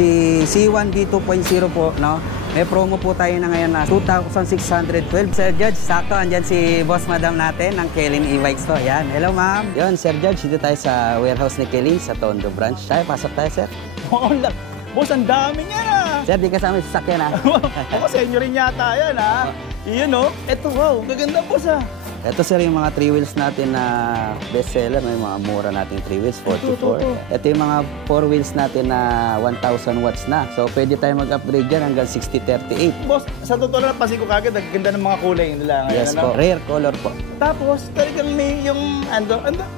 Si C1 B2.0 po, no? May promo po tayo na ngayon na 2,612. Sir Judge, sakto, andyan si boss madam natin ng Kelin E-Bikes to. Yan, hello ma'am. Yun, Sir Judge, dito tayo sa warehouse ni Kelin sa Tondo branch. Tayo, pasok tayo, sir. Oo, boss, ang dami niya na. Sir, di kasama yung sasakyan, ha? Ako, senyo rin yata yan, ha? Iyon, no? Eto, wow, gaganda, boss, ha? Ito sir yung mga 3 wheels natin na bestseller, may mga mura nating 3 wheels, 44. Ito yung mga 4 wheels natin na 1,000 watts na. So pwede tayo mag-upgrade dyan hanggang 6038. Boss, sa totoo lang, pansin ko kagad, ang ganda ng mga kulay nila. Yes po, rare color po. Tapos, talagang may yung,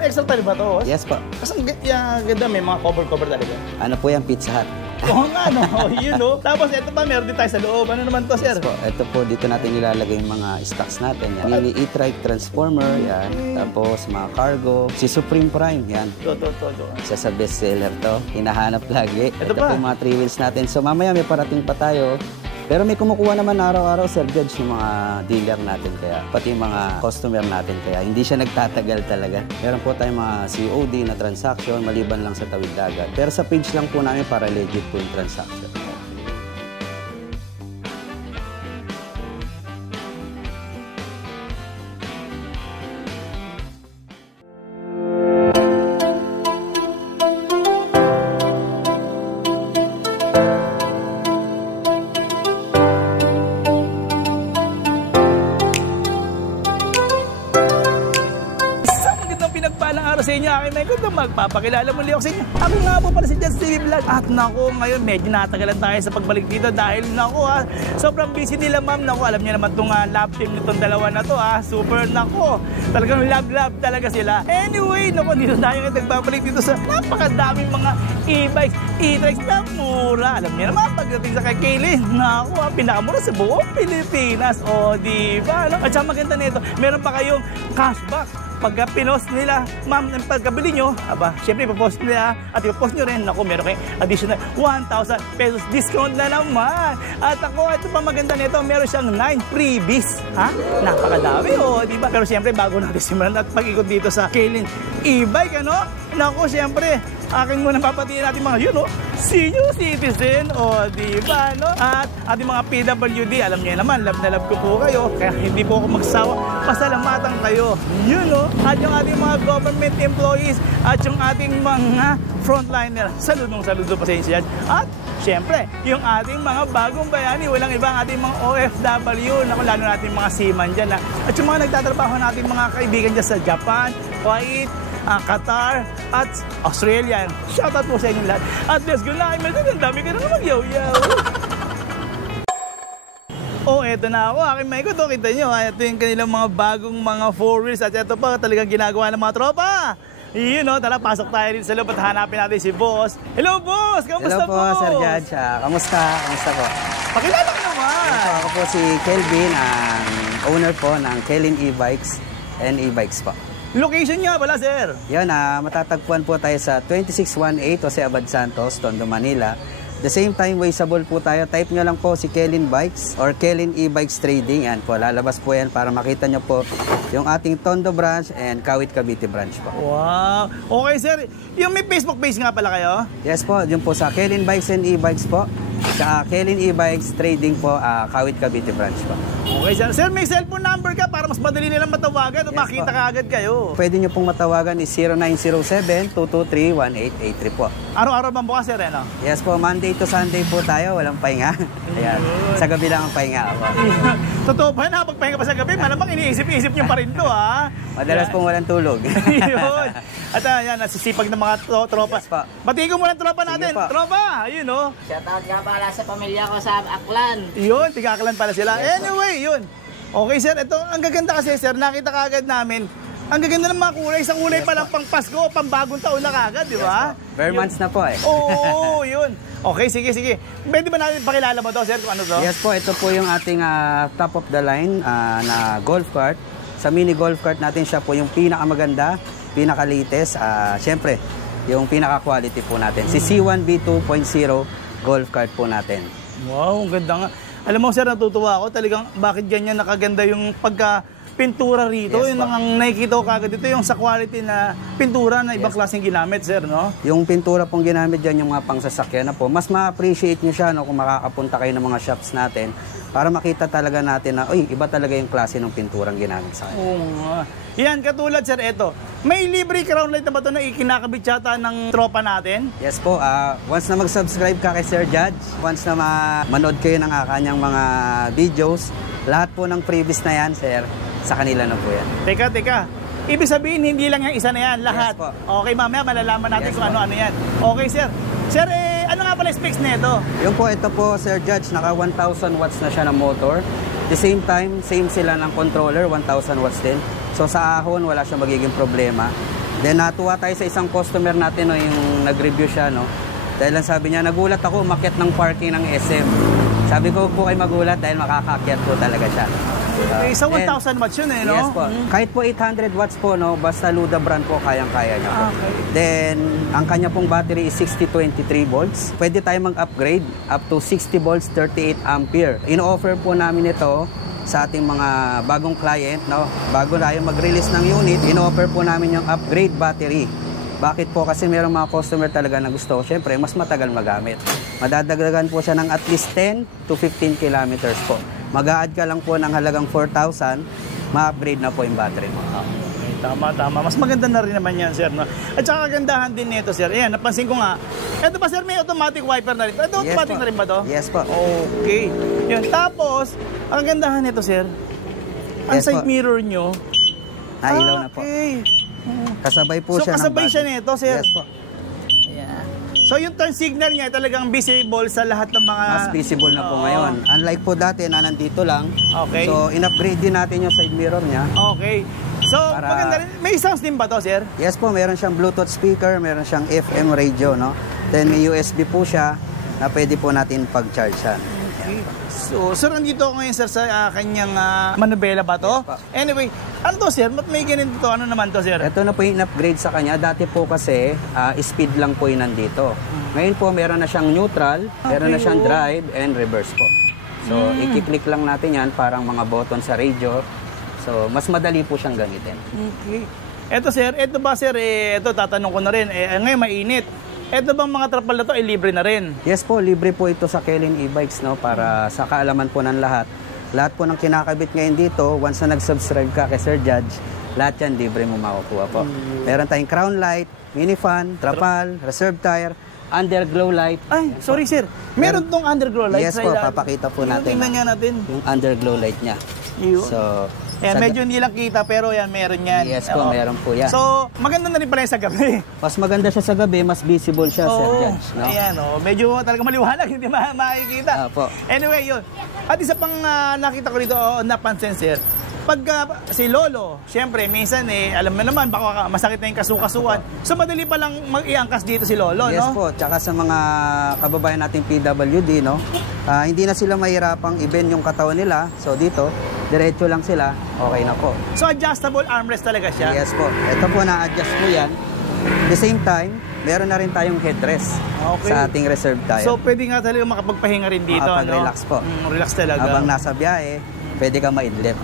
extra tali ba to? Yes po. Kasi ganda, may mga cover talaga. Ano po yung Pizza Hut? Oo nga, no? Yun, no? Tapos, ito pa, meron din tayo sa loob. Ano naman to, sir? Yes po. Ito po, dito natin nilalagay yung mga stocks natin. Yan. Mini e-trike transformer, yan. Tapos, mga cargo. Si Supreme Prime, yan. Isa sa bestseller to. Hinahanap lagi. Ito po mga 3 wheels natin. So, mamaya may parating pa tayo. Pero may kumukuha naman araw-araw, Sir Judge, yung mga dealer natin, kaya pati yung mga customer natin, kaya hindi siya nagtatagal talaga. Meron po tayong mga COD na transaction, maliban lang sa tawid dagat. Pero sa page lang po namin para legit po yung transaction. Sa inyo, aking may kundo, magpapakilala muli ako sa inyo. Ako nga po pala si Judge TV Vlog. At nako, ngayon medyo natagalan tayo sa pagbalik dito dahil nako sobrang busy nila ma'am. Nako, alam niyo naman itong lab team nitong dalawa na to super nako. Talagang lab talaga sila. Anyway, nako, dito tayo ngayon nagbabalik dito sa napakadaming mga e-bikes, e-trikes na mura. Alam niyo naman, pagdating sa kay Kelin, nako, pinakamura sa buong Pilipinas. O, diba? At saka maganda nito, meron pa kayong cashback. Pagka pinost nila, ma'am, ng pagkabili nyo, syempre ipopost nila at ipopost nyo rin, naku, meron kayong additional 1,000 pesos discount na naman. At ako, ito pa maganda nito, meron siyang 9 freebies. Napakadami, diba? Pero syempre, bago natin simulan at pag-ikot dito sa Kelin E-Bike, naku, syempre, aking muna papatiin natin mga senior citizen, diba, At ating mga PWD, alam niyo naman, love na love ko po kayo, kaya hindi po ako magsawa, pasalamatan kayo, At yung ating mga government employees, at yung ating mga frontliner, saludo pasensya yan. At syempre, yung ating mga bagong bayani, walang ibang ating mga OFW, lalo natin mga seaman dyan, At yung mga nagtatrabaho natin mga kaibigan dyan sa Japan, Kuwait, Qatar, at Australia. Shoutout po sa inyo lahat. At let's go na. Ang dami ka na mag-yaw-yaw. Eto na ako. Aking may ito. Kita nyo, ito yung kanilang mga bagong mga 4 wheels. At ito pa, talagang ginagawa ng mga tropa. Tara, pasok tayo rin sa loob at hanapin natin si Boss. Hello, Boss! Kamusta po? Hello po, Sir Judge. Kamusta po? Pakilala ka naman. Ako po si Kelvin, ang owner po ng Kelin E-Bikes and E-Bikes po. Location niya pala, sir? Yan, matatagpuan po tayo sa 2618 Jose Abad Santos, Tondo, Manila. The same time, wasteable po tayo. Type nyo lang po si Kelin Bikes or Kelin E-Bikes Trading. Yan po, lalabas po yan para makita nyo po yung ating Tondo branch and Kawit Cavite branch po. Wow! Okay, sir. Yung may Facebook page nga pala kayo? Yes po, yun po sa Kelin Bikes and E-Bikes po. Sa Kelin E-Bikes Trading po, Kawit Cavite branch po. Okay, sir. Sir, may cellphone number ka para mas madali nilang matawagan o makita ka agad kayo. Pwede nyo pong matawagan is 0907-223-1883 po. Araw-araw bang bukas, sir? Yes po, Monday to Sunday po tayo, walang pahinga. Ayan. Sa gabi lang ang pahinga. Totoo ba na? Pagpahinga pa sa gabi, malamang iniisip-isip nyo pa rin to, Madalas pong walang tulog. Yun. At yan, nasisipag ng mga tropa. Yes, batiin ko muna ang tropa natin. Tropa, Shoutout nga pala sa pamilya ko sa Aklan. Yun, tiga-Aklan pala sila. Anyway, yun. Okay, sir, ito, ang gaganda kasi, sir, nakita kagad namin. Ang gaganda ng mga kulay. Isang kulay pa lang pang Pasko o pang bagong taon na kagad, di ba? Yes, bare months na po Oo, yun. Okay, sige. Pwede ba natin pakilala mo to, sir, kung ano to? Yes po, ito po yung ating top of the line na golf cart. Sa mini golf cart natin, siya po yung pinakamaganda, pinaka-latest. Siyempre, yung pinaka-quality po natin. Si C1 B2.0 golf cart po natin. Wow, ang ganda nga. Alam mo, sir, natutuwa ako. Talagang bakit ganyan nakaganda yung pagka pintura rito. Yes, Yung po. ang nakikita ko kagad dito, yung sa quality na pintura na ibang klaseng ginamit, sir, no? Yung pintura pong ginamit dyan, yung mga pangsasakyan na po, mas ma-appreciate nyo siya no, kung makakapunta kayo ng mga shops natin para makita talaga natin na, uy, iba talaga yung klase ng pinturang ginamit sa kanya. Oo nga. Yan, katulad, sir, eto. May libre crown light na ba ito na ikinakabit yata ng tropa natin? Yes po, once na mag-subscribe ka kay Sir Judge, once na manood kayo ng kanyang mga videos, lahat po ng previous na yan, sir, sa kanila na po yan. Teka. Ibig sabihin, hindi lang yung isa na yan, lahat. Yes po. Okay, mamaya malalaman natin Yes kung po. ano-ano yan. Okay, sir. Sir, ano nga pala specs nito? Yung po, ito po, Sir Judge, naka 1,000 watts na siya ng motor. The same time, same sila ng controller, 1,000 watts din. So sa ahon, wala siyang magiging problema. Then natuwa tayo sa isang customer natin, no, yung nag-review siya, no. Dahil lang sabi niya, nagulat ako, umakyat ng parking ng SM. Sabi ko, huwag po kayo magulat dahil makakakyat po talaga siya. Sa 1,000 watts yun no? Yes po. Kahit po 800 watts po, no, basta Luda brand po, kayang-kaya niya po. Okay. Then, ang kanya pong battery is 6023 volts. Pwede tayo mag-upgrade up to 60 volts, 38 ampere. In-offer po namin ito sa ating mga bagong client, no? Bago tayo mag-release ng unit, in-offer po namin yung upgrade battery. Bakit po? Kasi mayroong mga customer talaga na gusto, syempre, mas matagal magamit. Madadagdagan po siya ng at least 10 to 15 kilometers po. Mag-a-add ka lang po ng halagang 4,000, ma-upgrade na po yung battery mo. Tama. Mas maganda na rin naman yan, sir, no? At saka kagandahan din nito, sir. Ayan, napansin ko nga. Ito ba, sir, may automatic wiper na rin? Ito, Yes automatic po. na rin ba to? Yes po. Okay. Yan. Tapos, ang kagandahan nito, sir, ang Yes side po. mirror nyo. Ilaw na po. Okay. Kasabay po So, siya kasabay ng siya battery. nito, sir? Yes po. Ayan. So, yung turn signal niya talagang visible sa lahat ng mga... Mas visible na po Oo. ngayon. Unlike po dati na nandito lang. Okay. So, in-upgrade din natin yung side mirror niya. Okay. So, Para- maganda rin. May sounds din ba to, sir? Yes po, meron siyang Bluetooth speaker, meron siyang FM radio, no? Then may USB po siya na pwede po natin pag-charge siya. Okay. So, sir, nandito ako ngayon, sir, sa kanyang manubela ba to? Yes po. Anyway, ano to, sir? Ba't may ganito to? Ano naman to, sir? Ito na po yung upgrade sa kanya. Dati po kasi, speed lang po yung nandito. Ngayon po, meron na siyang neutral, meron na siyang drive, and reverse po. So, i-click lang natin yan, parang mga button sa radio. So, mas madali po siyang gamitin. Okay. Eto, sir, eto ba, sir, eto, tatanong ko na rin. Ngayon, mainit. Eto bang mga trapal na to, libre na rin? Yes po, libre po ito sa Kellen e-bikes, no? Para sa kaalaman po ng lahat. Lahat po ng kinakabit ngayon dito, once na nag-subscribe ka kay Sir Judge, lahat yan libre mo makukuha po. Meron tayong crown light, mini fan, trapal, reserve tire, underglow light. Ay, sorry, sir. Meron tong underglow light. Yes po, papakita po natin. Tingnan nga natin. Yung underglow light niya. Yun. So, Ayan, sa- medyo hindi lang kita, pero yan, meron yan. Yes po, Oo. meron po yan. So, maganda na rin pala yung sa gabi. Mas maganda siya sa gabi, mas visible siya, Sir Oo. Judge. No? Ayan, medyo talaga maliwanag, hindi makikita. Opo. Anyway, yun. At isa pang nakita ko dito, napansin, sir. Pagka si Lolo, siyempre, minsan alam mo naman, baka masakit na yung kasukasuan. So, madali pa lang mag-iangkas dito si Lolo, Yes no? po, tsaka sa mga kababayan nating PWD, no? Hindi na sila mahirapang i-bend yung katawan nila. So dito, diretso lang sila, okay na po. So, adjustable armrest talaga siya. Yes po, ito po na-adjust po yan. At the same time, meron na rin tayong headrest Okay. sa ating reserve tire. So, pwede nga talaga makapagpahinga rin dito, Makapag-relax po. Relax talaga. Habang nasa biyahe, pwede ka maidlip.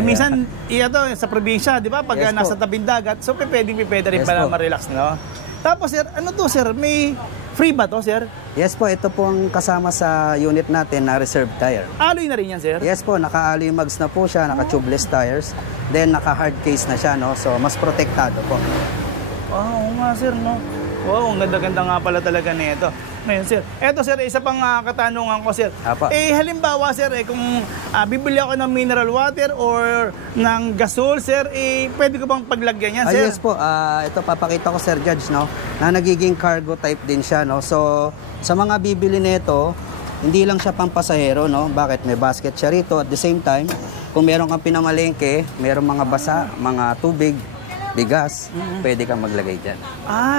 Minsan, ito, sa probinsya, di ba? Pag Yes po. nasa tabing dagat, so pwede rin Yes pala po. ma-relax, no? Tapos, sir, ano to, sir? May free ba to, sir? Yes po, ito po ang kasama sa unit natin na reserve tire. Alloy na rin yan, sir? Yes po, naka-alloy mags na po siya, naka-tubeless tires. Then naka-hard case na siya, no? So mas protektado po. Oo nga, sir, no? Wow, ang ganda-ganda nga pala talaga nito. Ngayon, sir. Eto, sir, isa pang katanungan ko, sir. Apa. Halimbawa, sir, kung bibili ako ng mineral water or ng gasol, sir, pwede ko bang paglagyan yan, sir? Yes po, ito papakita ko, Sir Judge, no? Na nagiging cargo type din siya, no? So sa mga bibili nito, hindi lang siya pampasahero, no? Bakit? May basket siya rito. At the same time, kung meron kang pinamalengke, meron mga basa, mga tubig, bigas, pwede kang maglagay dyan.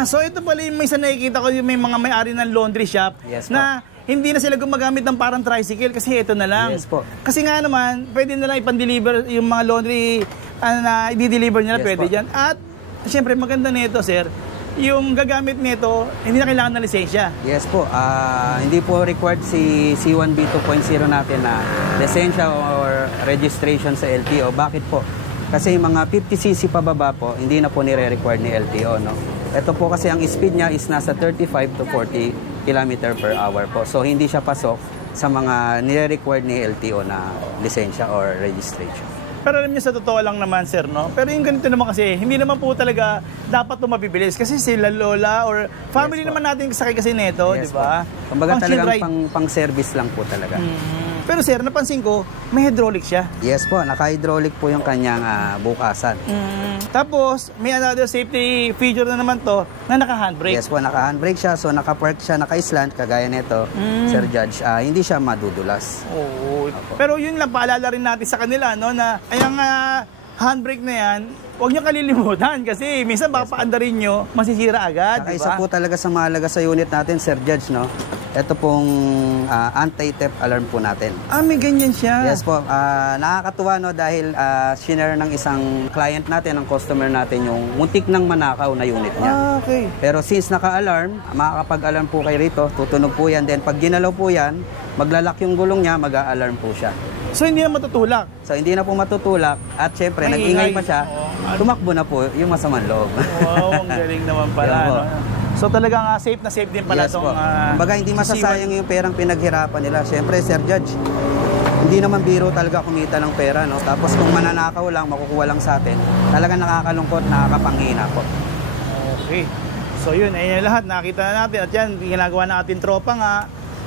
So ito pala yung may nakikita ko yung may mga may-ari ng laundry shop Yes, na hindi na sila gumagamit ng parang tricycle kasi ito na lang. Yes po. Kasi nga naman, pwede na lang ipan-deliver yung mga laundry na i-deliver nila, Yes pwede po. dyan. At syempre maganda nito, sir, yung gagamit nito, hindi na kailangan ng lisensya. Yes po, hindi po required si C1B 2.0 natin na lisensya or registration sa LTO. Bakit po? Kasi yung mga 50cc pababa po, hindi na po nire-require ni LTO, no? Ito po kasi ang speed niya is nasa 35 to 40 km per hour po. So hindi siya pasok sa mga nire-require ni LTO na lisensya or registration. Pero alam niyo, sa totoo lang naman, sir, no? Pero yung ganito naman kasi, hindi naman po talaga dapat ito mabibilis. Kasi sila lola or family naman natin sakay kasi nito, di ba? Kumbaga talagang pang-service lang po talaga. Pero sir, napansin ko, may hydraulic siya. Yes po, naka-hydraulic po yung kanyang bukasan. Tapos, may another safety feature na naman to na naka-handbrake. Yes po, naka-handbrake siya. So, naka-park siya, naka-slant, kagaya nito, Sir Judge. Hindi siya madudulas. Oo. Pero yun lang, paalala rin natin sa kanila, no, na ayang handbrake na yan, huwag niyo kalilimutan kasi minsan baka paandarin nyo, masisira agad, di ba? Isa po talaga sa mahalaga sa unit natin, Sir Judge, no? Ito pong anti-theft alarm po natin. May ganyan siya. Yes po. Nakakatuwa, no, dahil shinare ng isang client natin, ng customer natin, yung muntik ng manakaw na unit niya. Okay. Pero since naka-alarm, makakapag-alarm po kayo rito, tutunog po yan. Then pag ginalaw po yan, maglalak yung gulong niya, mag-a-alarm po siya. So hindi na matutulak? So hindi na po matutulak at syempre nag-ingay pa siya, tumakbo na po yung masamang loob. Wow, ang galing naman pala. No? So talagang safe na safe din pala yes itong... Kumbaga hindi masasayang yung perang pinaghirapan nila. Syempre, Sir Judge, hindi naman biro talaga kumita ng pera, no? Tapos kung mananakaw lang, makukuha lang sa atin, talagang nakakalungkot, nakakapanghina po. Okay. So yun, ayun lahat, nakita na natin. At yan, ginagawa na ating tropa nga.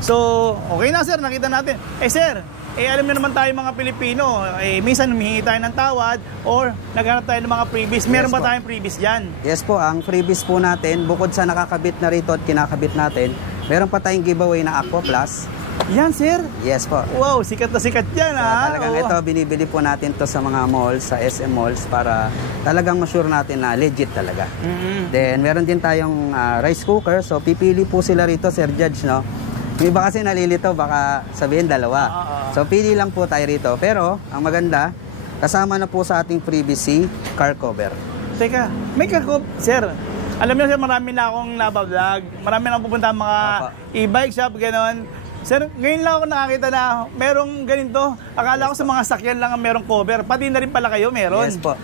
So, okay na sir, nakita natin. Sir, alam niyo naman tayo mga Pilipino, minsan humihingi tayo ng tawad or naghanap tayo ng mga freebies. Meron ba tayong freebies dyan? Yes po, ang freebies po natin, bukod sa nakakabit na rito at kinakabit natin, meron pa tayong giveaway na Aqua Plus. Yan, sir? Yes po. Wow, sikat na sikat yan, ha? Talagang ito, binibili po natin to sa mga malls, sa SM malls, para talagang masure natin na legit talaga. Then, meron din tayong rice cooker. So, pipili po sila rito, Sir Judge, no? May iba kasi nalilito, baka sabihin dalawa. So, pili lang po tayo rito. Pero, ang maganda, kasama na po sa ating freebie car cover. Teka, may car cover, sir. Alam niyo, sir, marami na akong nabablog. Marami na pupunta mga e-bike shop, gano'n. Sir, ngayon lang ako nakakita na merong ganito. Akala ko sa mga sakyan lang ang merong cover. Pati na rin pala kayo, meron. Yes po.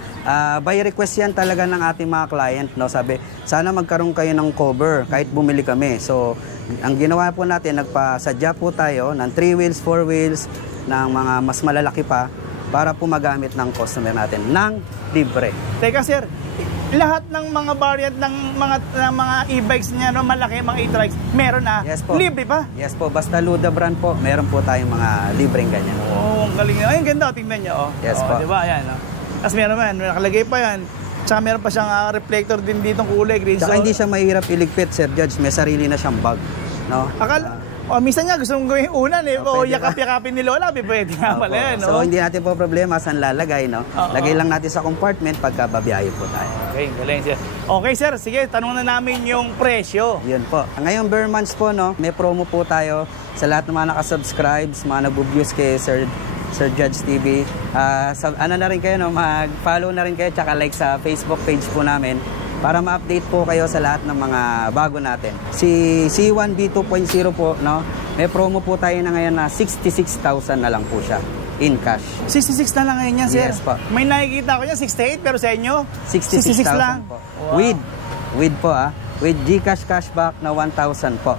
By request yan talaga ng ating mga client, no? Sabi, sana magkaroon kayo ng cover kahit bumili kami. So, ang ginawa po natin, nagpasadya po tayo ng 3 wheels, 4 wheels, ng mga mas malalaki pa para po magamit ng customer natin ng libre. Teka, sir. Lahat ng mga variant ng mga e-bikes niya, no, malaki, mga e-trikes, meron na. Yes po. Libre pa? Yes po. Basta Luda brand po, meron po tayong mga libreng ganyan. Ang galing na. Ay, ang ganda. Tingnan niyo. Yes po. Diba? Ayan. Tapos meron man, nakalagay pa yan. Tsaka meron pa siyang reflector din ditong kulay, green. Tsaka hindi siya mahirap iligpit, Sir Judge. May sarili na siyang bag. No? Minsan nga gusto mong gawin unan yakap-yakapin ni Lola, pwede nga pala yan, no? So hindi natin po problema saan lalagay, no? Lagay lang natin sa compartment pagka babiyahe po tayo. Okay, galing sir. Okay sir, sige, tanong na namin yung presyo. Yun po. Ngayong bare months po, no, may promo po tayo sa lahat ng mga nakasubscribe, mga nag-views kay Sir Judge TV. Na rin kayo, no? Mag-follow na rin kayo, tsaka like sa Facebook page po namin, para ma-update po kayo sa lahat ng mga bago natin. Si C1B 2.0 po, no? May promo po tayo na ngayon na 66,000 na lang po siya in cash. 66 na lang ngayon yan, sir? Yes po. May nakikita ko niya 68, pero sa inyo 66,000 lang po. Wow. With po with GCash cashback na 1,000 po.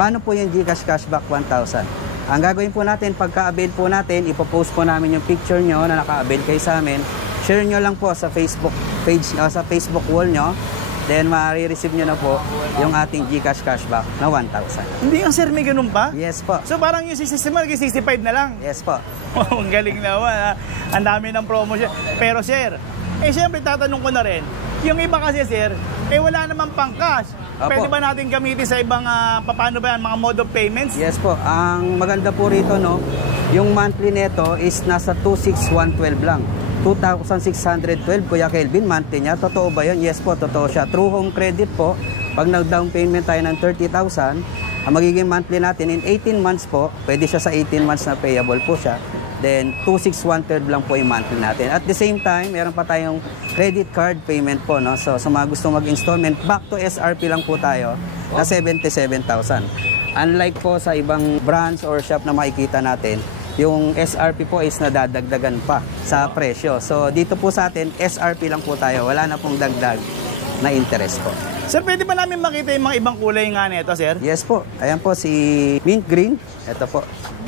Paano po yung GCash cashback 1,000? Ang gagawin po natin, pagka-avail po natin, ipopost po namin yung picture nyo na naka-avail kayo sa amin. Share nyo lang po sa Facebook page, sa Facebook wall nyo. Then, ma-receive nyo na po yung ating GCash cashback na 1,000. Hindi ang sir, may ganun pa? Yes po. So, parang yung 60 65 na lang? Yes po. Ang galing naman, ha? Ang dami ng promotion. Pero, sir, siyempre, tatanong ko na rin, yung iba kasi, sir, wala naman pang cash. Pwede ba natin gamitin sa ibang, paano ba yan, mga mode of payments? Yes po. Ang maganda po rito, no, yung monthly neto is nasa 26,112 lang. 2,612, Kuya Kelvin, monthly niya. Totoo ba yun? Yes po, totoo siya. True home credit po, pag nag-down payment tayo ng 30,000, ang magiging monthly natin in 18 months po, pwede siya sa 18 months na payable po siya. Then, 2,613 lang po yung monthly natin. At the same time, meron pa tayong credit card payment po, no? So, sa mga gusto mag-installment, back to SRP lang po tayo na 77,000. Unlike po sa ibang brands or shop na makikita natin, Yung SRP po is nadadagdagan pa sa presyo. So dito po sa atin, SRP lang po tayo. Wala na pong dagdag na interest po. Sir, pwede ba namin makita yung mga ibang kulay nga nito, sir? Yes po. Ayan po si mint green. Ito po.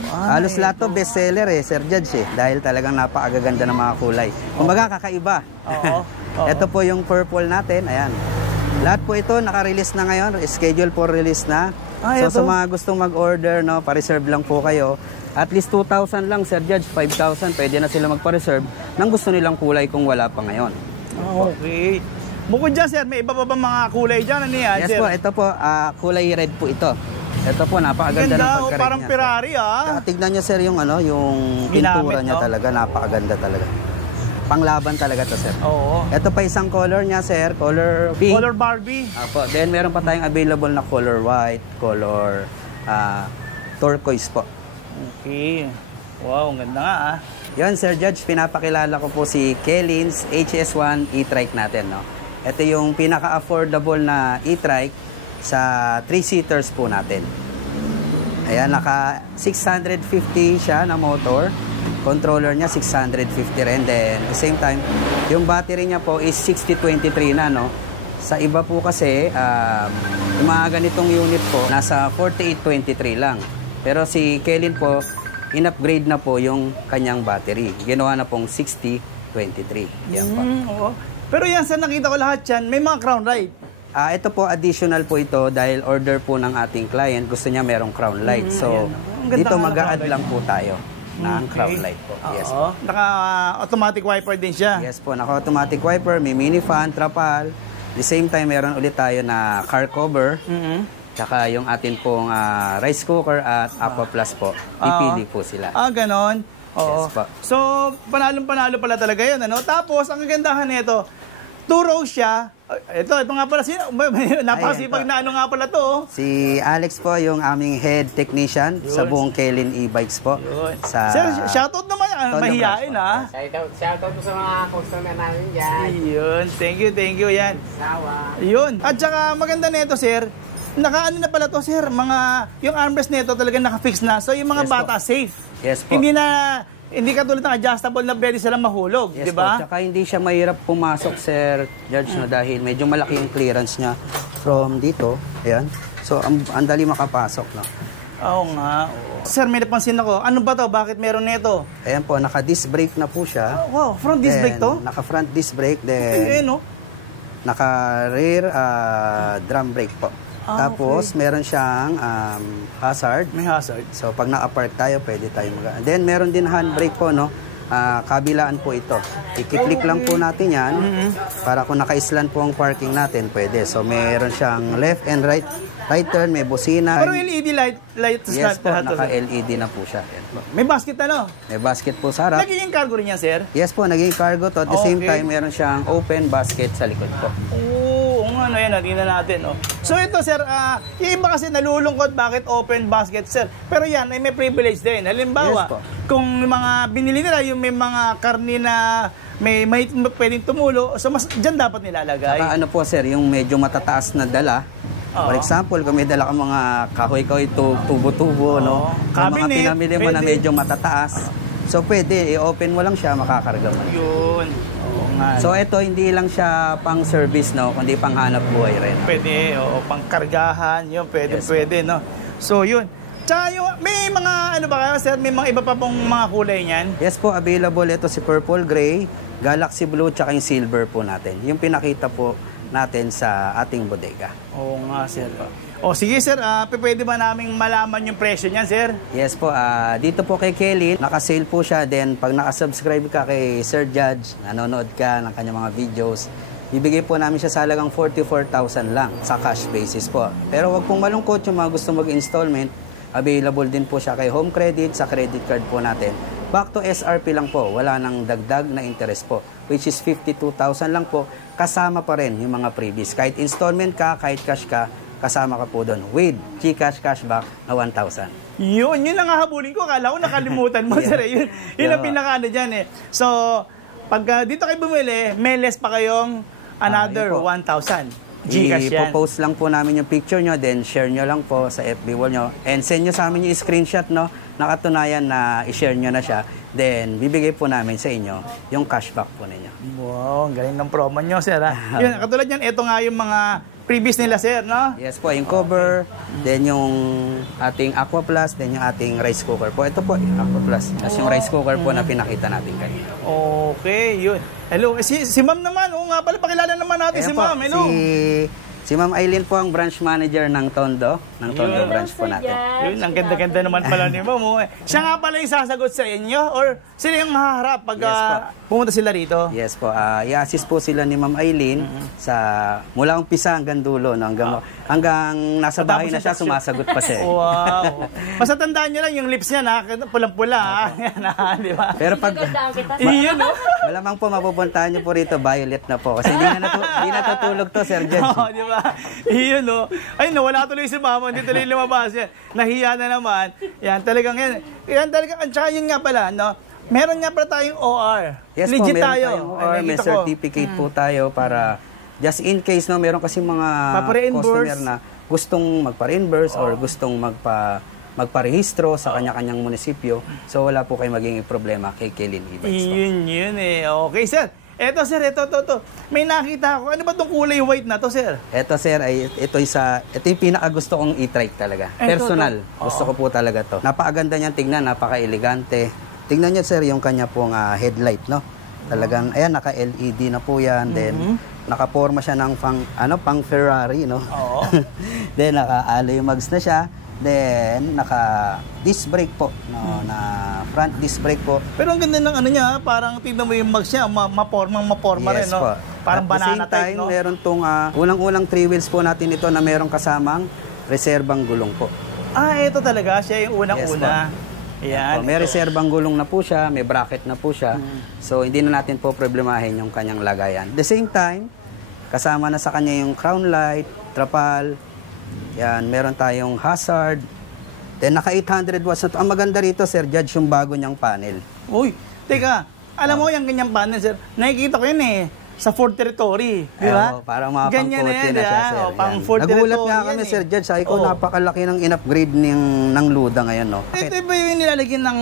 Halos lahat to best seller Sir Judge dahil talagang napakagaganda ng mga kulay. Kumbaga kakaiba. Oo. Ito po yung purple natin. Ayan. Lahat po ito naka-release na ngayon. Schedule for release na. So sa mga gustong mag-order, no, pa-reserve lang po kayo. At least 2,000 lang, Sir Judge. 5,000. Pwede na sila magpa-reserve ng gusto nilang kulay kung wala pa ngayon. Okay. Bukod dyan, sir, may iba pa ba mga kulay dyan? Ano yan, Yes sir? po, ito po, kulay red po ito. Ito po, napakaganda ng pagka-red parang niya. Ferrari, Tignan niyo, sir, yung yung pintura niya talaga, napakaganda talaga. Panglaban talaga to, sir. Oo. Ito pa isang color niya, sir, color pink. Color Barbie. Apo, then meron pa tayong available na color white, color turquoise po. Okay. Wow, ang ganda nga, Yan, Sir Judge, pinapakilala ko po si Kellin's HS1 e-trike natin, no? Ito yung pinaka-affordable na e-trike sa 3-seaters po natin. Ayan, naka 650 siya na motor. Controller niya 650 rin. Then, at the same time, yung battery niya po is 6023 na, no? Sa iba po kasi, yung mga ganitong unit po, nasa 4823 lang. Pero si Kellin po, in-upgrade na po yung kanyang battery. Ginawa na pong 6023. Yan po. Oo. Pero yan, sa nakita ko lahat yan, may mga crown light. Ito po, additional po ito dahil order po ng ating client. Gusto niya merong crown light. So, dito mag-a-add lang po tayo ng crown light po. Yes po. Naka-automatic wiper din siya. Yes po, naka-automatic wiper, may mini fan, trapal. The same time, meron ulit tayo na car cover. Tsaka yung atin pong rice cooker at Aqua Plus po. Pipili po sila. Ganon. Oo. Yes po. So, panalong-panalo pala talaga yun, ano? Tapos, ang kagandahan nito, 2 rows siya. Ito nga pala, napakasipag na ano nga pala to. Si Alex po, yung aming head technician sa buong Kellin e-bikes po. Sa... Sir, shoutout naman yan. Mahihain, ha? Shoutout po sa mga customer namin dyan. Yun. Thank you, yan. Sawa. Yun. At saka, maganda nito, sir, naka-ano na pala to, sir, yung armrest nito talagang naka-fix na. So, yung mga Yes bata, safe. Yes po. Hindi katulad ng adjustable na pwede silang mahulog, Yes di ba? po. Tsaka hindi siya mahirap pumasok, Sir George, no, dahil medyo malaki yung clearance niya from dito. Ayan. So, ang dali makapasok, no? Oo nga. Oo. Sir, may napansin ako. Ano ba to? Bakit meron nito? Ayan po, naka-disc brake na po siya. Wow, front disc brake to? Naka-front disc brake, Okay, then no? naka-rear drum brake po. Tapos, meron siyang hazard. May hazard. So, pag naka-park tayo, pwede tayo mag... Then, meron din handbrake po, no? Kabilaan po ito. I-click lang po natin yan para kung naka-island po ang parking natin, pwede. So, meron siyang left and right turn, may busina. Pero LED light Yes po, naka-LED na po siya. Yan po. May basket ano? May basket po sa harap. Nagiging cargo rin yan, sir? Yes po, naging cargo to. At the same time, meron siyang open basket sa likod po. Ano yan, tingnan natin. Oh. So ito, sir, yung iba kasi nalulungkot bakit open basket, sir. Pero yan, ay may privilege din. Halimbawa, Yes po. kung mga binili nila, yung may mga karni na may pwedeng tumulo, so mas dyan dapat nilalagay. Saka ano po, sir, yung medyo matataas na dala. For example, kung may dala kang mga kahoy-kahoy, tubo-tubo, no? Yung mga pinamili mo na medyo matataas. So pwede, i-open mo lang siya, makakarga mo. Yun. So ito hindi lang siya pang service, no, kundi pang hanap buhay rin. Pwede, pang kargahan, yun, pwede, Yes, pwede, no. So yun. Tsaka yung, may mga ano ba kayo, sir, may mga iba pa pong mga kulay niyan? Yes po, available ito si Purple Gray, Galaxy Blue, tsaka yung Silver po natin. Yung pinakita po natin sa ating bodega. Oo nga, sir. Sige, sir, pwede ba naming malaman yung presyo niyan, sir? Yes po, dito po kay Kelly, naka-sale po siya. Then pag naka-subscribe ka kay Sir Judge, nanonood ka ng kanyang mga videos, bibigay po namin siya sa halagang 44,000 lang sa cash basis po. Pero wag pong malungkot yung mga gusto mag-installment, available din po siya kay Home Credit, sa credit card po natin. Back to SRP lang po, wala nang dagdag na interest po, which is 52,000 lang po, kasama pa rin yung mga previous. Kahit installment ka, kahit cash ka, kasama ka po doon with GCash cashback na 1,000. Yun ang hahabulin ko. Akala ko nakalimutan mo, sir. Yun ang pinaka-ano dyan, eh. So, pag dito kayo bumili, may less pa kayong another 1,000. Gcash yan. Ipopost lang po namin yung picture nyo, then share nyo lang po sa FB wall nyo. And send nyo sa amin yung screenshot, no? Nakatunayan na i-share nyo na siya. Then, bibigay po namin sa inyo yung cashback po ninyo. Wow, ang galing ng promo nyo, sir. Ha? Yun, katulad yan, ito nga yung mga previous nila, sir, no? Yes po, yung cover, then yung ating Aqua Plus, then yung ating rice cooker po. Ito po, Aqua Plus. Tapos yung rice cooker po na pinakita natin kanina. Okay, yun. Hello, si ma'am naman. Oo nga pala, pakilala naman natin Ayan si po, ma'am. Hello. Si Ma'am Aileen po ang branch manager ng Tondo branch po natin. Yun, ang ganda-ganda naman pala ni ma'am. Oh. Siya nga pala yung sasagot sa inyo? Or sila yung haharap pag pumunta sila rito? Yes po, i-assist po sila ni Ma'am Aileen sa mula umpisa hanggang dulo, no? hanggang nasa bahay na siya, sumasagot pa siya. Wow. Basta tandaan nyo lang yung lips niya, pulang-pula. Di ba? Pero pag Iyon, no? malamang po mapupuntahan nyo po rito, violet na po. Kasi hindi natutulog to, Sir Judge. Oo, di ba? Iyon, no? Ay, nawala tuloy si mama, hindi tuloy lumabas yan. Nahiya na naman. Yan, talagang yan. Yan talagang, at saka yun nga pala, no? Meron nga pala tayong OR. Yes Legit po, meron tayo. tayong OR, may certificate po tayo para just in case, no, meron kasi mga customer na gustong magpa-reimburse or gustong magparehistro sa kanya-kanyang munisipyo. So wala po kayo maging problema kay Kelin e-bikes po. Yun eh. Okay, sir. Eto, sir, ito. May nakita ako. Ano ba itong kulay white na to, sir? Ito, sir, ito yung pinaka-gusto kong e-trike talaga. Personal. Gusto ko po talaga to. Napakaganda niyan tignan, napaka-elegante. Tignan niyo, sir, yung kanya pong headlight, no? Talagang, ayan, naka-LED na po yan. Then, nakaporma siya ng pang Ferrari, no? Oo. Then, naka-alloy mags na siya. Then, naka-disc brake po, no? Na front disc brake po. Pero ang ganda ng ano niya, parang tignan mo yung mags niya, maporma rin, no? Po. Parang At banana the same time, type, no? meron tong unang-unang 3 wheels po natin ito na merong kasamang reserbang gulong po. Ito talaga, siya yung unang-una. Yan. May reserbang gulong na po siya, may bracket na po siya. So, hindi na natin po problemahin yung kanyang lagayan. At the same time, kasama na sa kanya yung crown light, trapal. Yan, meron tayong hazard. Then, naka 800 watts na to. Ang maganda rito, Sir Judge, yung bago niyang panel. Uy, teka, alam mo yung ganyang panel, sir, nakikita ko yun sa Ford Territory, di ba? Parang mga ganyan pang-kotse na siya, sir. Pang Ford Nagulat Territory nga kami, Sir Judge. Sabi ko, napakalaki ng in-upgrade ng Luda ngayon, no? Ito ba yung nilalagyan ng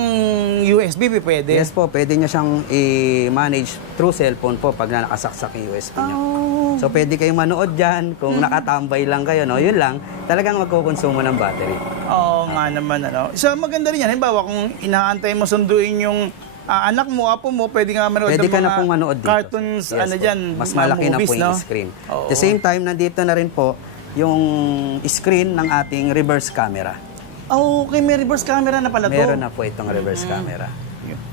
USB? Pwede? Yes po, pwede niya siyang i-manage through cellphone po pag nakasaksak yung USB niya. So, pwede kayong manood dyan. Kung nakatambay lang kayo, no? Yun lang, talagang magkukonsumo ng battery. Oo nga naman, ano. So, maganda rin yan. Halimbawa, kung inaantay mo sunduin yung anak mo, apo mo, pwede nga manood Pwede ng ka na mga pong manood dito. cartoons, Yes po. dyan, Mas mga malaki movies, na po yung no? screen. Oo. At the same time, nandito na rin po yung screen ng ating reverse camera. Okay, may reverse camera na pala to. Meron na po itong reverse camera.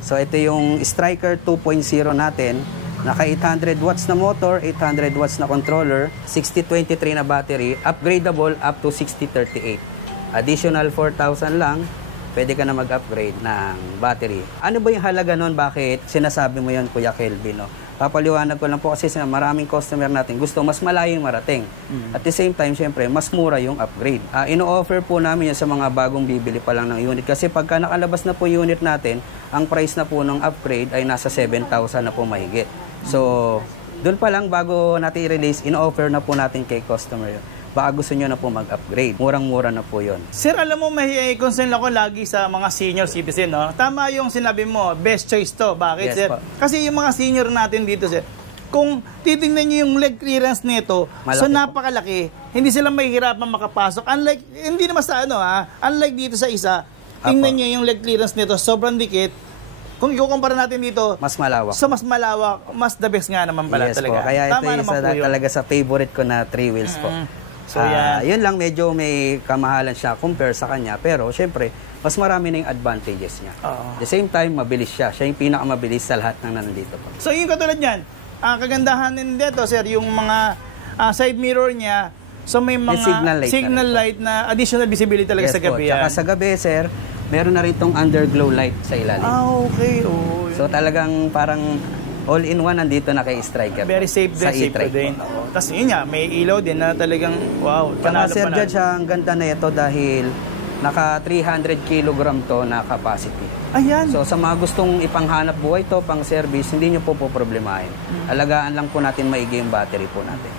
So, ito yung Striker 2.0 natin. Naka 800 watts na motor, 800 watts na controller, 6023 na battery, upgradable up to 6038. Additional 4,000 lang, pwede ka na mag-upgrade ng battery. Ano ba yung halaga nun? Bakit sinasabi mo yan, Kuya Kelvin? No? Papaliwanag ko lang po kasi maraming customer natin gusto mas malayo yung marating. At the same time, syempre, mas mura yung upgrade. Ino-offer po namin yan sa mga bagong bibili pa lang ng unit. Kasi pagka nakalabas na po unit natin, ang price na po ng upgrade ay nasa 7,000 na po mahigit. So, doon pa lang bago natin i-release, ino-offer na po natin kay customer yun. Baka gusto nyo na po mag-upgrade. Murang-mura na po yun. Sir, alam mo, may concern ako lagi sa mga senior citizen, no? Tama yung sinabi mo, best choice to. Bakit, Yes, sir? po. Kasi yung mga senior natin dito, sir, kung titingnan nyo yung leg clearance nito, Malaki so po. napakalaki, hindi sila mahihirapan makapasok. Unlike, hindi naman sa unlike dito sa isa, tingnan nyo yung leg clearance nito, sobrang dikit. Kung ikukumpara natin dito, Mas malawak. so mas malawak, mas the best nga naman pala Yes talaga. po. Kaya ito Tama yung naman po yun. talaga sa favorite ko na 3 wheels po. So, yan. Yun lang, medyo may kamahalan siya compare sa kanya. Pero, syempre, mas marami na yung advantages niya. Oo. At the same time, mabilis siya. Siya yung pinakamabilis sa lahat ng nandito po. So yung katulad niyan, ang kagandahan din dito, sir, yung mga side mirror niya, so may mga signal light na additional visibility talaga Yes sa po. gabi Tsaka yan. sa gabi, sir, meron na rin tong underglow light sa ilalim. Okay. Oh, So talagang parang all-in-one nandito na kay Striker. very safe din, sa safe e-trike din. po. Tapos yun nga, may ilaw din na talagang, wow, Tsaka Sir Judge, ang ganda na ito dahil naka 300 kilogram to na capacity. Ayan. So sa mga gustong ipanghanap buhay to, pang service, hindi nyo po problemahin. Alagaan lang po natin maigi yung battery po natin.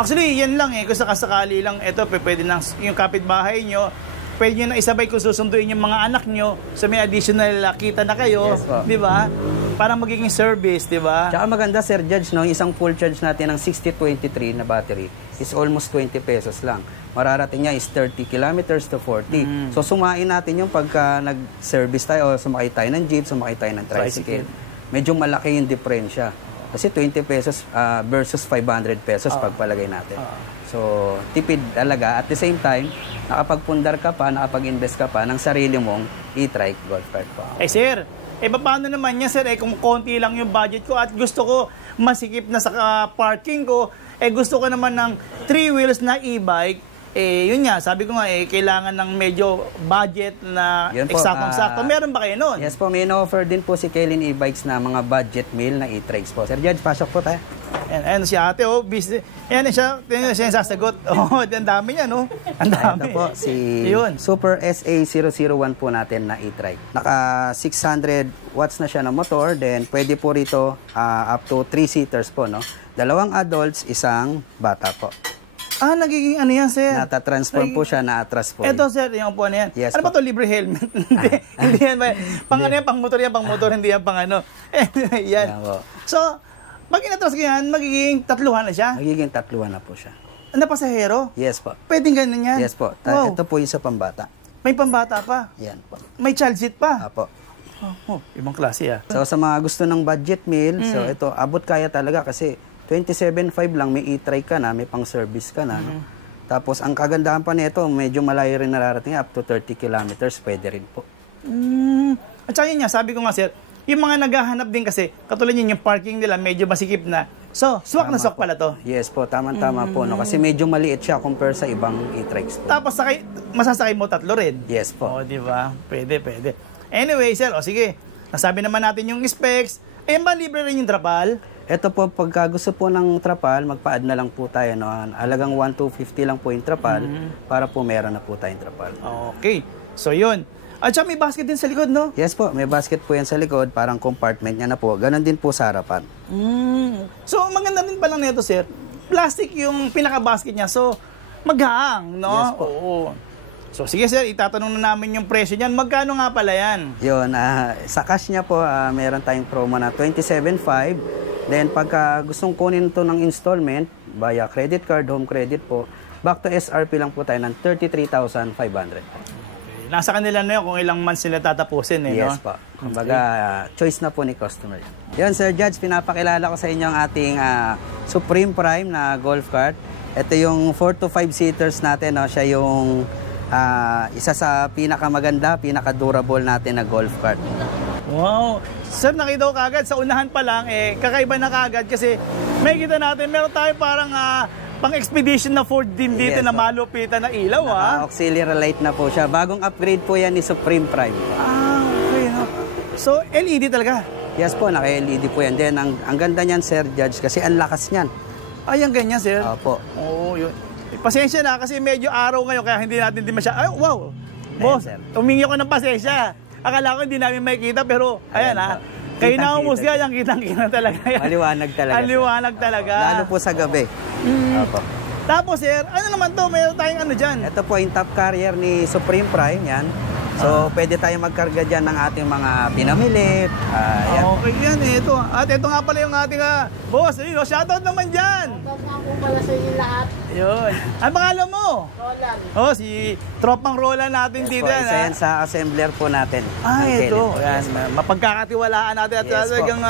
Actually, yan lang kung sakasakali lang, ito, pwede nang yung kapitbahay nyo, pwede nyo na isabay kung susunduin yung mga anak nyo, so may additional kita na kayo, Yes, po. di ba? Para magiging service, di ba? Tsaka maganda, Sir Judge, no, isang full charge natin ng 6023 na battery is almost 20 pesos lang. Mararating niya is 30 kilometers to 40. So, sumain natin yung pagka nag-service tayo o sumakay tayo ng jeep, sumakay tayo ng tricycle. Medyo malaki yung diferensya. Kasi 20 pesos versus 500 pesos pagpalagay natin. So, tipid talaga. At the same time, nakapagpundar ka pa, nakapag-invest ka pa ng sarili mong e-trike golf cart po. Sir, paano naman yan, sir? Kung konti lang yung budget ko at gusto ko masikip na sa parking ko, gusto ko naman ng 3 wheels na e-bike, yun nga, sabi ko nga, kailangan ng medyo budget na Yun po, eksaktong-sakto. Meron ba kayo nun? Yes po, may in-offer din po si Kaylin e-bikes na mga budget meal na e-trikes po. Sir Judge, pasok po tayo. Ayan si ate, business. Ayan siya yung sasagot. Ang dami niya, no? Ang dami. Ito po, si Yun. Super SA001 po natin na e-trike. Naka 600 watts na siya na motor, then pwede po rito up to 3 seaters po, no? 2 adults, 1 bata po. Nagiging ano yan, sir? Nata-transform po siya na atras po. Ito, sir, yung upuan na yan. Yes, ano ba to libre helmet? Hindi yan. Pang ano yan, pang motor yan, hindi yan pang ano. Yan. Yan po. So, pag inatras ko yan, magiging 3 na siya? Magiging 3 na po siya. Na pasahero? Yes po. Pwedeng ganun yan? Yes po. Wow. Ito po yung sa pambata. May pambata pa? Yan po. May child seat pa? Apo. Ibang klase So sa mga gusto ng budget meal, so ito, abot kaya talaga kasi 27.5 lang, may e-trike ka na, may pang-service ka na. No? Tapos ang kagandahan pa nito, medyo malayo rin nararating, up to 30 kilometers, pwede rin po. At saka yun nga, sabi ko nga, sir, yung mga naghahanap din kasi, katulad yun, yung parking nila medyo masikip na. So, swak na swak pala to. Yes po, tama-tama po. No? Kasi medyo maliit siya compare sa ibang e-trikes po. Tapos masasakay mo 3 rin. Yes po. Di ba? Pwede. Anyway, sir, sige. Nasabi naman natin yung specs. Ayan ba, libre rin yung trapal? Ito po, pagka gusto po ng trapal, magpa-add na lang po tayo. No? Alagang 1,250 lang po yung trapal para po meron na po tayong trapal. Okay. So, yun. At saka may basket din sa likod, no? Yes po, may basket po yan sa likod, parang compartment niya na po. Ganon din po sa harapan. So, maganda rin pala nito, sir. Plastic yung pinaka-basket niya. So, maghahang, no? Yes po. Oo. So, sige, sir. Itatanong na namin yung presyo niyan. Magkano nga pala yan? Yun, sa cash niya po, meron tayong promo na 27.5. Then, pagka gustong kunin ito ng installment, via credit card, home credit po, back to SRP lang po tayo ng 33,500. Nasa kanila na yun kung ilang months sila tatapusin, no? Yes po. Kumbaga, choice na po ni customer. Yan, Sir Judge, pinapakilala ko sa inyo ang ating Supreme Prime na golf cart. Ito yung 4 to 5 seaters natin. No? Siya yung isa sa pinakamaganda, pinaka-durable natin na golf cart. Wow! Sir, nakita ko kagad, sa unahan pa lang, kakaiba na kagad kasi may kita natin, meron tayo parang pang-expedition na Ford din dito Yes, na malupitan na ilaw, Auxiliary light na po siya. Bagong upgrade po yan ni Supreme Prime. Okay. No? So, LED talaga? Yes po, naka-LED po yan. Then, ang ganda niyan, Sir Judge, kasi ang lakas niyan. Ay, ang ganyan, sir? Opo. Oo, yun. Pasensya na kasi medyo araw ngayon kaya hindi natin din masya. Ay, wow! Boss, sir. humingi ako ng pasensya. Akala ko hindi namin makikita pero ayan kayo na umusga, yung kitang-kita talaga yan. Maliwanag talaga. Maliwanag talaga. Lalo po sa gabi. Opo. Tapos sir, ano naman to? Meron tayong ano dyan? Ito po yung top carrier ni Supreme Prime, yan. So, pwede tayo magkarga dyan ng ating mga pinamili. Yan. Okay yan, ito. At ito nga pala yung ating boss. Ayun, shoutout naman dyan. Shoutout nga po pala sa inyo lahat. Yun. Ang pangalan mo? Roland. Si Tropang Roland natin Yes dito. po, isa yan sa assembler po natin. Ito. Yes, Yan, mapagkakatiwalaan natin at Yes, talagang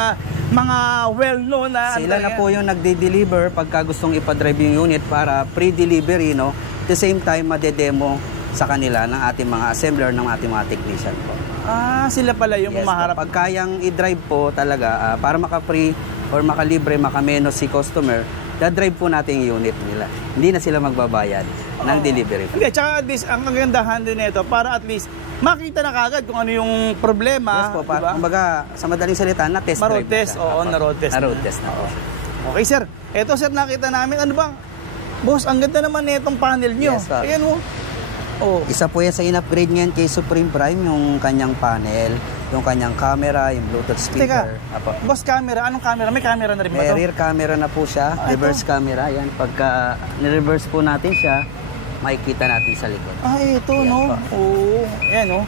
mga well-known na... sila na po yung nagde-deliver pagka gustong ipadrive yung unit para pre-delivery, no? At the same time, madedemo sa kanila ng ating mga assembler, ng ating mga technician po. Sila pala yung Yes, maharap. Pag kayang i-drive po talaga, para maka-free or makalibre, makamenos si customer, da-drive po natin yung unit nila. Hindi na sila magbabayad ng delivery. Hindi, tsaka at least, ang kagandahan din nito, para at least makita na kagad kung ano yung problema. Yes po, diba? kumbaga, sa madaling salita, na-test drive. Ma-road test, na-road test. Na-road test na po. Okay, sir. Ito, sir, nakita namin. Ano bang? Boss, ang ganda naman na itong panel nyo. Yes, sir. Ayan mo. Isa po yan sa in-upgrade ngayon kay Supreme Prime, yung kanyang panel. yung kanyang camera, yung Bluetooth speaker. Teka, boss, camera, anong camera? May camera na rin ba ito? Rear camera na po siya, reverse camera. Yan, pagka ni-reverse po natin siya, makikita natin sa likod. Ito, no? Oo, yan, no?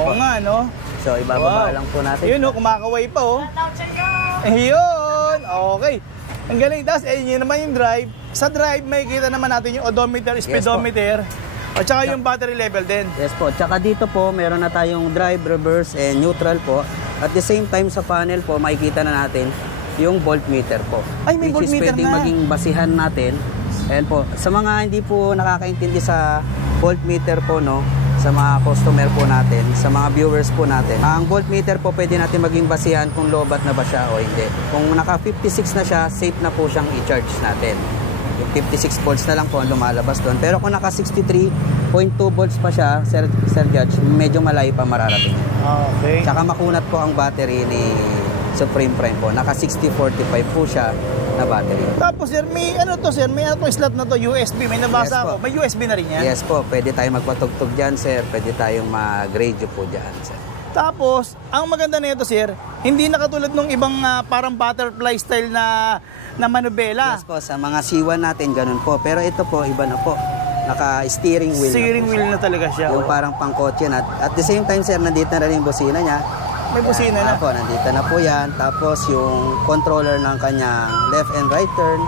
Oo nga, no? So, ibababa lang po natin. Yun, no? Kumakaway pa, oh. Ayun! Okay. Ang galing. Tapos, yun naman yung drive. Sa drive, makikita naman natin yung odometer, speedometer, at saka yung battery level din. Yes po. Tsaka dito po, meron na tayong drive, reverse, and neutral po. At the same time, sa panel po, makikita na natin yung voltmeter po. Ay, may voltmeter na. Which is pwedeng maging basihan natin. Ayan po. Sa mga hindi po nakakaintindi sa voltmeter po, no, sa mga customer po natin, sa mga viewers po natin, ang voltmeter po pwede natin maging basihan kung lobat na ba siya o hindi. Kung naka 56 na siya, safe na po siyang i-charge natin. Yung 56 volts na lang po ang lumalabas doon. Pero kung naka 63.2 volts pa siya, Sir Judge, medyo malayo pa mararating. Okay. Tsaka makunat po ang battery ni Supreme Prime po. Naka 6045 po siya na battery. Tapos sir, may ano to sir? May ano to slot na to? USB. May nabasa Yes, ako. May USB na rin yan? Yes po. Pwede tayong magpatugtog dyan, sir. Pwede tayong mag-radio po dyan, sir. Tapos, ang maganda nito sir, hindi na katulad nung ibang parang butterfly style na manubela. Yes po. Sa mga C1 natin, ganun po. Pero ito po, iba na po. Naka-steering wheel. Steering wheel na talaga siya. Yung parang pangkotse na. At the same time, sir, nandito na rin yung busina niya. May busina na. Po, nandito na po yan. Tapos yung controller ng kanyang left and right turn.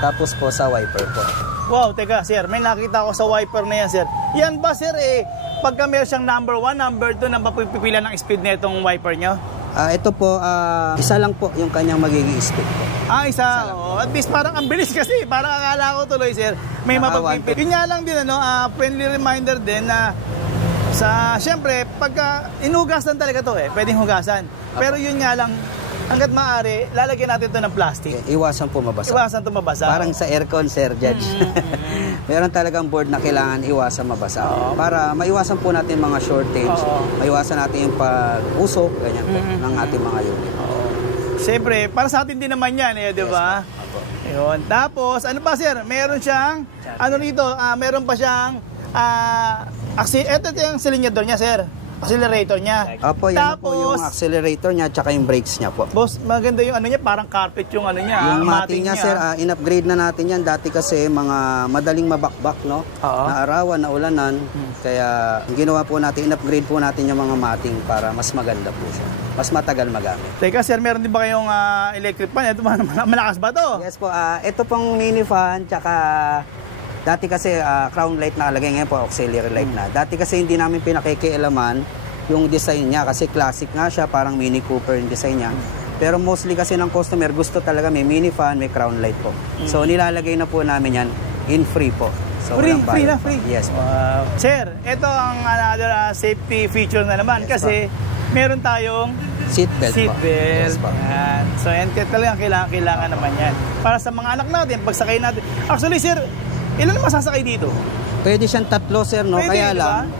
Tapos po sa wiper po. Wow, teka sir, may nakita ko sa wiper na yan sir. Yan ba sir pagka meron siyang number 1, number 2 na mapipila ng speed na itong wiper nyo? Ito po, isa lang po yung kanyang magiging speed po. Isa. At least parang ang bilis kasi. Parang akala ko tuloy sir, may mapagpipil. Yun nga lang din, friendly reminder din na siyempre, pagka inugasan talaga to pwedeng hugasan. Pero yun nga lang, hanggat maaari, lalagyan natin to ng plastic. Iwasan po mabasa. Iwasan to mabasa. Parang sa aircon, Sir Judge. Meron talagang board na kailangan iwasan mabasa. Para maiwasan po natin mga shortage, maiwasan natin yung pag-usok, ganyan po, ng ating mga unit. Siyempre, para sa atin din naman yan, di ba? Ayun. Tapos, ano pa sir? Meron siyang, meron pa siyang, ito yung silinyador niya, sir. Accelerator niya. Opo, yan po yung accelerator niya tsaka yung brakes niya po. Boss, maganda yung niya, parang carpet yung niya. Yung mating niya, sir, in-upgrade na natin yan. Dati kasi mga madaling mabakbak, no? Na arawan, na ulanan. Kaya ginawa po natin, in-upgrade po natin yung mga mating para mas maganda po siya. Mas matagal magamit. Teka, sir, meron din ba kayong electric fan? Ito malakas ba to? Yes po, ito pong mini fan tsaka dati kasi crown light nakalagay, ngayon po auxiliary light na. Dati kasi hindi namin pinakikialaman yung design niya kasi classic nga siya, parang Mini Cooper yung design niya. Pero mostly kasi ng customer gusto talaga may mini fan, may crown light po. So nilalagay na po namin yan in free po. So, free na, free? Yes po. Wow. Sir, ito ang another safety feature na naman kasi meron tayong seatbelt po. Yes po. Yan. So yan talagang kailangan naman yan. Para sa mga anak natin, pagsakay natin. Actually sir, ilan masasakay dito? Pwede siyang tatlo, sir, no? Pwede, kaya lang,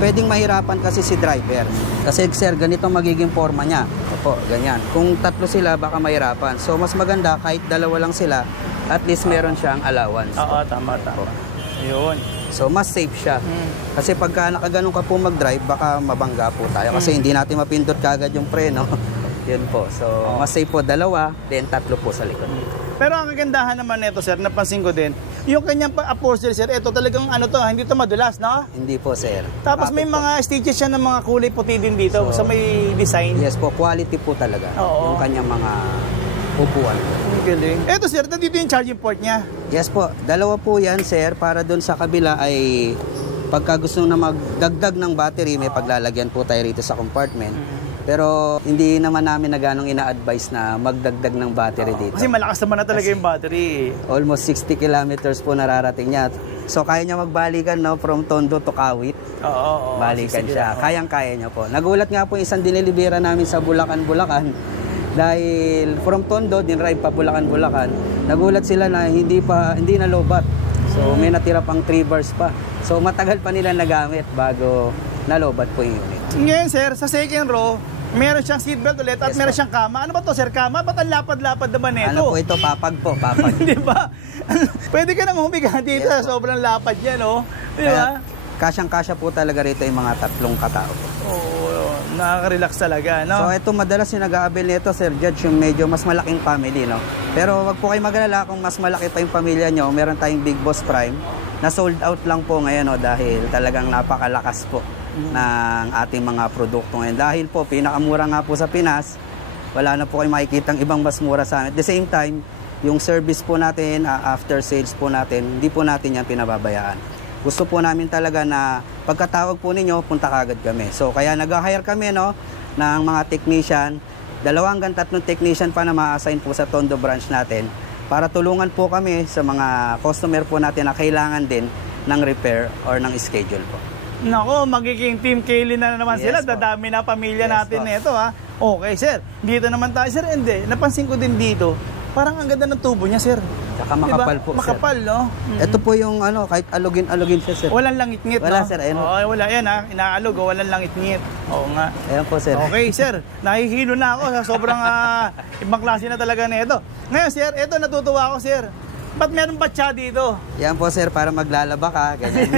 pwedeng mahirapan kasi si driver. Kasi, sir, ganito magiging forma niya. Opo, ganyan. Kung tatlo sila, baka mahirapan. So, mas maganda, kahit dalawa lang sila, at least meron siyang allowance. Oo, tama. Ayun. So, mas safe siya. Kasi pagka nakaganon ka po mag-drive, baka mabangga po tayo. Kasi hindi natin mapindot kagad yung preno. Yun po. So, mas safe po dalawa, then tatlo po sa likod. Pero ang kagandahan naman nito, sir, napansin ko din, yung kanyang upholstery, sir, ito talagang hindi to madulas, no? Hindi po, sir. Tapos may mga stitches siya ng mga kulay puti din dito, so may design. Yes po, quality po talaga. Oo. Yung kanyang mga upuan. Ang galing. Ito, sir, nandito yung charging port niya. Yes po, dalawa po yan, sir, para doon sa kabila ay pagka gusto na magdagdag ng battery, may paglalagyan po tayo rito sa compartment. Pero hindi naman namin na ganong ina-advise na magdagdag ng battery dito. Kasi malakas naman na talaga yung battery. Almost 60 kilometers po nararating niya. So kaya niya magbalikan, no, from Tondo to Kawit. Oo. Balikan siya. Kayang-kaya niya po. Nagulat nga po isang dinilibera namin sa Bulacan. Dahil from Tondo, dinrive pa Bulacan. Nagulat sila na hindi na lobat. So may natira pang 3 bars pa. So matagal pa nila nagamit bago nalobat po yung unit. Ngayon, sir, sa second row, meron siyang seatbelt ulit at meron siyang kama. Ano ba to, sir? Kama? Ba't ang lapad-lapad naman ito? Ano po ito? Papag po, papag. Di ba? Pwede ka nang humiga dito. Yes, sobrang lapad niya, no? Di ba? Kasyang-kasya po talaga rito yung mga tatlong katao po. Oo. nakaka-relax talaga, no? So ito madalas yung nag-aabil nito, Sir Judge, yung medyo mas malaking family, no? Pero wag po kayo mag-alala kung mas malaki pa yung pamilya nyo, meron tayong Big Boss Prime na sold out lang po ngayon, no? Dahil talagang napakalakas po ng ating mga produkto ngayon. Dahil po, pinakamura nga po sa Pinas, wala na po kayo makikitang ibang mas mura sa amin. At the same time, yung service po natin, after sales po natin, hindi po natin yan pinababayaan. Gusto po namin talaga na pagkatawag po ninyo, punta kagad kami. So kaya nag-hire kami, no, ng mga technician, 2 hanggang 3 technician pa na ma-assign po sa Tondo branch natin para tulungan po kami sa mga customer po natin na kailangan din ng repair or ng schedule po. Nako, magiging Team Kaylin na naman sila. Yes, po. Dadami na pamilya Yes, natin po. nito, ha. Okay, sir. Dito naman tayo, sir. Hindi. Napansin ko din dito. Parang ang ganda ng tubo niya, sir. Saka makapal po, sir. Makapal, no? Ito po yung ano, kahit alugin siya, sir. Walang langit-ngit, Wala, no? sir. Ayan. Oo, wala yan, ha. Inaalog, walang langit-ngit. Oo nga. Ayan po, sir. Okay, sir. Nahihilo na ako sa sobrang ibang klase na talaga nito. Ngayon, sir, ito natutuwa ako, sir. Ba't meron batya dito? Yan po, sir, para maglalaba ka. Ganyan.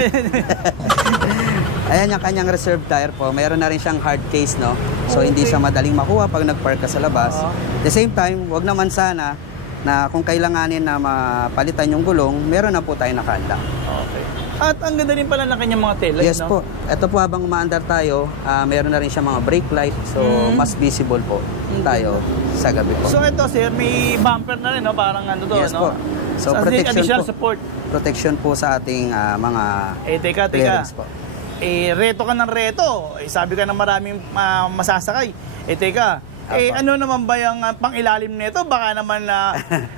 Ayan yung kanyang reserve tire po. Mayroon na rin siyang hard case, no? So, hindi siya madaling makuha pag nag-park ka sa labas. At the same time, wag naman sana na kung kailanganin na mapalitan yung gulong, meron na po tayo nakahanda. Okay. At ang ganda rin pala ng kanyang mga taillights, Yes no? po. Ito po habang umaandar tayo, meron na rin siya mga brake light. So, mas visible po tayo sa gabi po. So ito, sir, may bumper na rin, no? Parang ano to, Yes no? po. So, additional protection po. support. Protection po sa ating mga Teka. clearance po. Reto ka ng reto. Sabi ka ng maraming masasakay. Teka. Ano naman ba yung pang-ilalim nito? Baka naman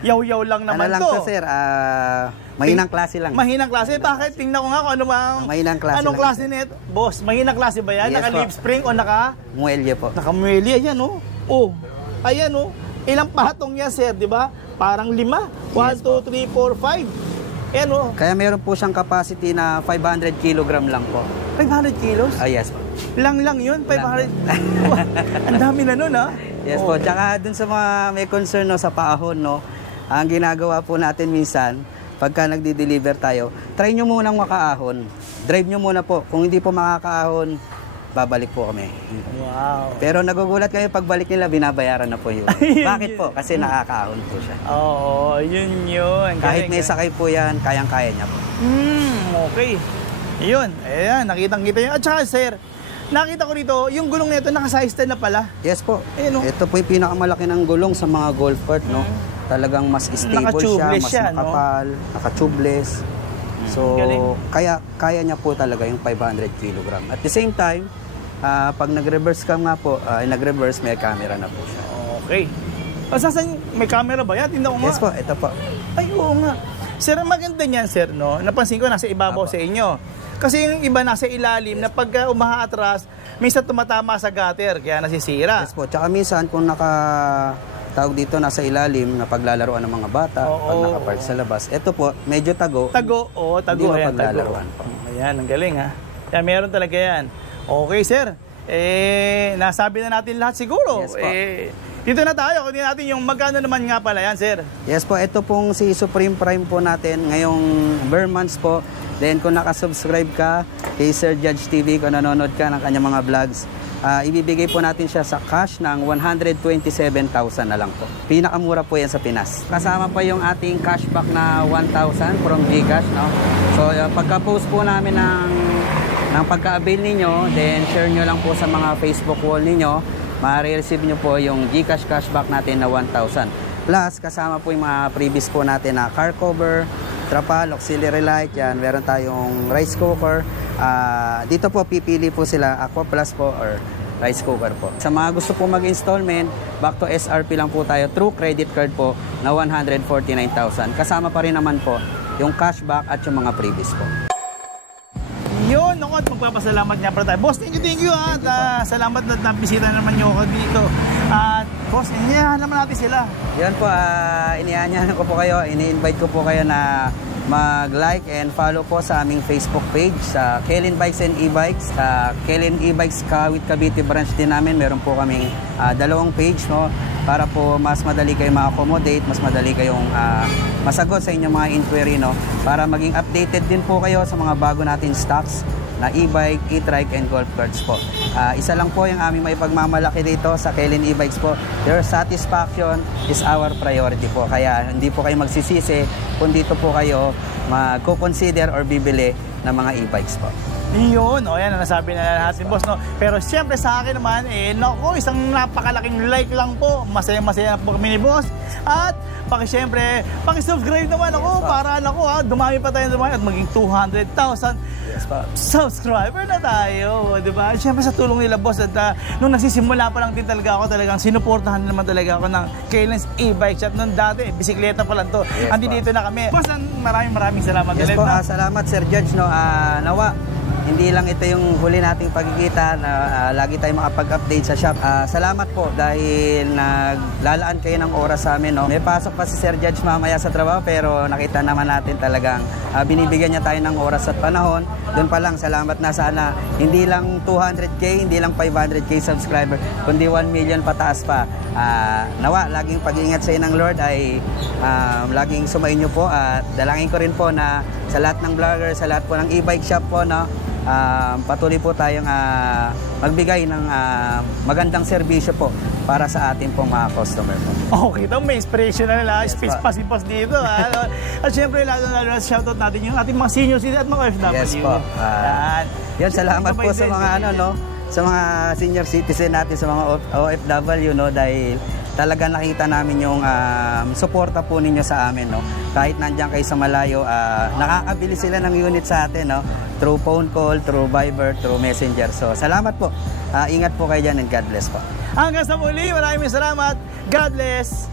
yaw-yaw lang naman ano lang to, sir? Mahinang klase lang. Mahinang klase? Bakit? Tingnan ko nga kung ano bang... Mahinang klase anong lang, klase nito? Boss, mahinang klase ba yan? Yes, Naka-lip po. spring o naka... Muelye po. Naka-muelya yan, oh. Oh, ayan, oh. Ilang patong yan, sir, di ba? Parang 5. 1, 2, 3, 4, 5. Ayan, oh. Kaya meron po siyang capacity na 500 kilogram lang po. 500 kilos? Yes po. Lang yun, 500. Ang dami na nun, ha? Yes po. Tsaka dun sa mga may concern, no, sa paahon, no, ang ginagawa po natin minsan, pagka nagdi-deliver tayo, try nyo munang makaahon. Drive nyo muna po. Kung hindi po makakaahon, babalik po kami. Wow. Pero nagugulat kayo, pagbalik nila, binabayaran na po yun. Bakit po? Kasi nakakaahon po siya. Oo, yun. Kahit may sakay po yan, kayang-kaya niya po. Okay. Yun. Ayan, nakitang-kita yun. At saka, sir, nakita ko rito, yung gulong nito, naka-size 10 na pala. Yes po. Ayun, oh. Ito po yung pinakamalaki ng gulong sa mga golf cart, no? Talagang mas stable siya, Naka-tubeless mas siya, no? makapal, naka-tubeless. So, Galing. kaya niya po talaga yung 500 kilogram. At the same time, pag nag-reverse ka nga po, nag-reverse, may camera na po siya. Okay. Sasan, may camera ba yan? Tingnan ko nga. Yes po, ito po. Ay, oo nga. Sir, ang maganda niyan, sir, no? Napansin ko, nasa ibabaw sa inyo. Kasi yung iba nasa ilalim, na pagka umahatras, minsan tumatama sa gutter, kaya nasisira. Yes po. Tsaka minsan, kung tawag dito, nasa ilalim, na paglalaroan ng mga bata, pag nakapark sa labas, ito po, medyo tago. Tago. Hindi mo Ayan, paglalaroan po. Ayan, ang galing, ha? Kaya meron talaga yan. Okay, sir. Nasabi na natin lahat siguro. Yes po. Dito na tayo. Kunin natin yung magkano naman nga pala yan, sir. Yes po, ito pong si Supreme Prime po natin ngayong bare months po. Then kung nakasubscribe ka kay Sir Judge TV, kung nanonood ka ng kanyang mga vlogs, ibibigay po natin siya sa cash ng 127,000 na lang po. Pinakamura po yan sa Pinas. Kasama pa yung ating cashback na 1,000 from Gcash, no? So pagka-post po namin ng pagka-avail ninyo, then share nyo lang po sa mga Facebook wall ninyo, ma-receive nyo po yung Gcash cashback natin na 1,000. Plus, kasama po yung mga previous po natin na car cover, trapal, auxiliary light, yan. Meron tayong rice cooker. Dito po, pipili po sila, Aqua Plus po or rice cooker po. Sa mga gusto po mag-installment, back to SRP lang po tayo, through credit card po na 149,000. Kasama pa rin naman po yung cashback at yung mga previous po. Yun, ako at magpapasalamat nga pala tayo. Boss, thank you ha. At salamat na nabisita naman nyo ako dito. At boss, iniyahan naman natin sila. Yan po, inianyahan ko po kayo, ini-invite ko po kayo na mag-like and follow po sa aming Facebook page sa Kaylin Bikes and E-Bikes. Sa Kaylin E-Bikes Kawit Cavite branch din namin, meron po kaming dalawang page, no, para po mas madali kayo ma-accommodate, mas madali kayong masagot sa inyong mga inquiry, no, para maging updated din po kayo sa mga bago natin stocks na e-bike, e-trike, and golf carts po. Isa lang po yung aming may pagmamalaki dito sa Kaylen e-bikes po. Your satisfaction is our priority po. Kaya hindi po kayo magsisisi kung dito po kayo mag-consider or bibili ng mga e-bikes po. Yun, o yan, nasabi na natin, boss, no? Pero siyempre sa akin naman, naku, isang napakalaking like lang po. Masaya-masaya po kami ni boss. At, siyempre, subscribe naman ako para, dumami pa tayo at maging 200,000 subscriber na tayo, di ba? Siyempre sa tulong nila, boss, at nung nagsisimula pa lang din talaga ako, talagang sinuportahan naman talaga ako ng Kaylen's e-bike shop. Nung dati, bisikleta pa lang to. Yes, Andi dito na kami. Boss, maraming salamat. Yes po, salamat Sir Judge, no? Nawa, hindi lang ito yung huli nating pagkikita na lagi tayong makapag-update sa shop. Salamat po dahil naglalaan kayo ng oras sa amin. No? May pasok pa si Sir Judge mamaya sa trabaho pero nakita naman natin talagang binibigyan niya tayo ng oras at panahon. Doon pa lang, salamat na sana. Hindi lang 200K, hindi lang 500K subscriber, kundi 1 million pataas pa. Nawa, laging pag-iingat sa inyo ng Lord ay laging sumayin niyo po at dalangin ko rin po na sa lahat ng vlogger, sa lahat po ng e-bike shop po, no? Patuloy po tayong magbigay ng magandang serbisyo po para sa ating pong mga customer po. Okay, ito may inspiration na nila. Yes, space pa dito. At syempre, lalo shoutout natin yung ating mga senior citizen at mga OFW. Yes po. Yan, salamat po sa mga sa mga senior citizen natin, sa mga OFW, no, dahil talaga nakita namin yung suporta po ninyo sa amin, no. Kahit nandiyan kayo sa malayo, nakakabili sila ng unit sa atin, no, through phone call, through Viber, through Messenger. So, salamat po. Ingat po kayo dyan and God bless po. Hanggang sa muli, maraming salamat. God bless.